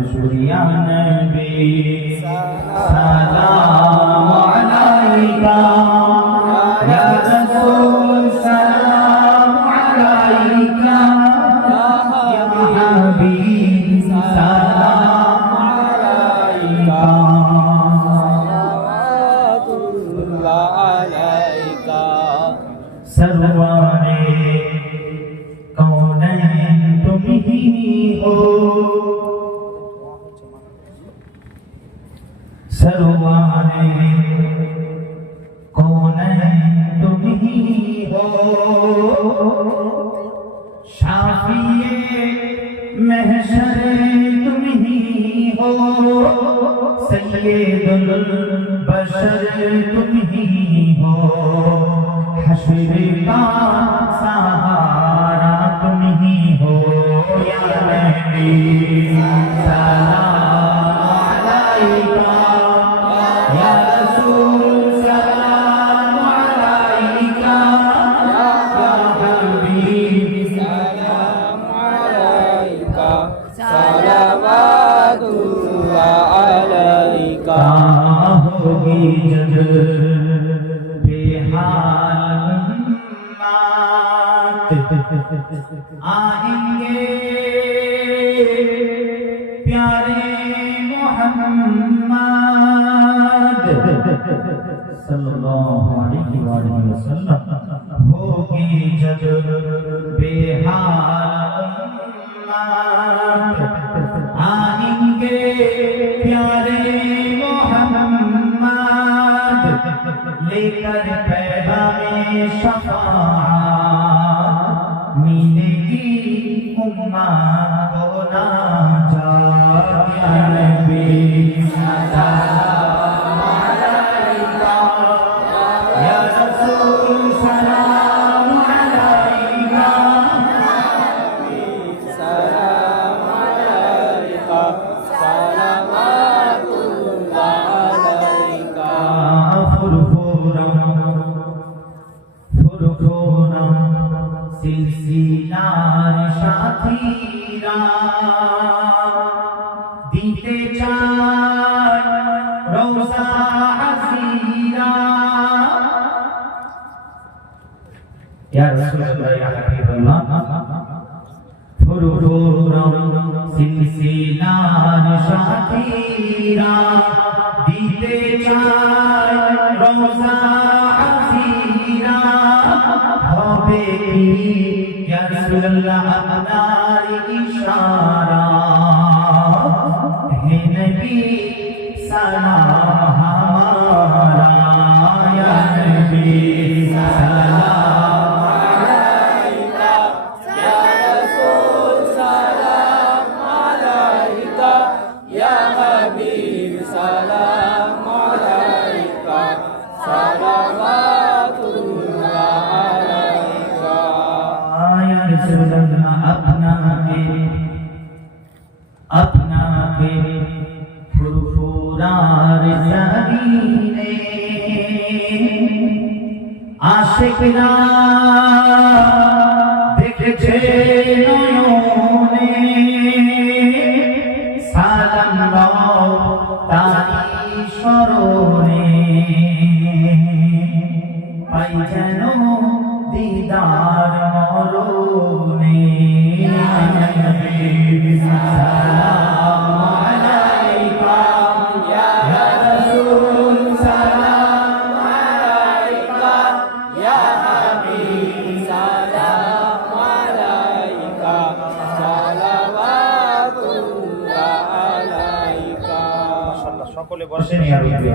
या नबी सलाम अलैका या रसूल सलाम अलैका या हबीब सलाम अलैका सल्लल्लाहु अलैका सरवारे कौनैन तुम ही हो सरवारे कौनैन तुम ही हो शाफिए महशर तुम ही हो सय्यदुल बशर तुम ही हो हश्र का सहारा तुम ही हो या नबी सलाम अलैका या रसूल सलाम अलैका या हबीब सलाम अलैका सलावतुल्लाह अलैका होगी जब आएंगे प्यारे मोहम्मद सल्लल्लाहु अलैहि वसल्लम होगी जब बेहाल आएंगे प्यारे मोहम्मद लेकर पैगामे शफाअत मिलेगी उम्मत को नाजात या नबी सलाम अलैका या रसूल सलाम अलैका सलाम अलैका सलावतुल्लाह अलैका फुरफुरम सिलसिलार साथीरा দিতে চায় রওজা হাসিরা ইয়া রাসূলুল্লাহ ইয়া হাবিবাল্লাহ ফুরফুরম সিলসিলার সাথীরা দিতে চায় রওজা হাসিরা হবে ইয়া রাসূলুল্লাহ আপনার ইশারা হে নবী সালাম हमारा या नबी सलाम अलैका या रसूल सलाम अलैका या हबीब सलाम अलैका सलावतुल्लाह अलैका या रसूलल्लाह अपना के फुरफुरार ज़मीने आशिकना দেখেছে নয়নে সালাম দাও তারি স্মরণে পাই যেন দিদার মরণে সালাম আলাইকা ইয়া রাসূল সালাম আলাইকা ইয়া হাবিব সালাম আলাইকা সালাওয়াতুল্লাহ আলাইকা। মাশাআল্লাহ সকলে বসেন।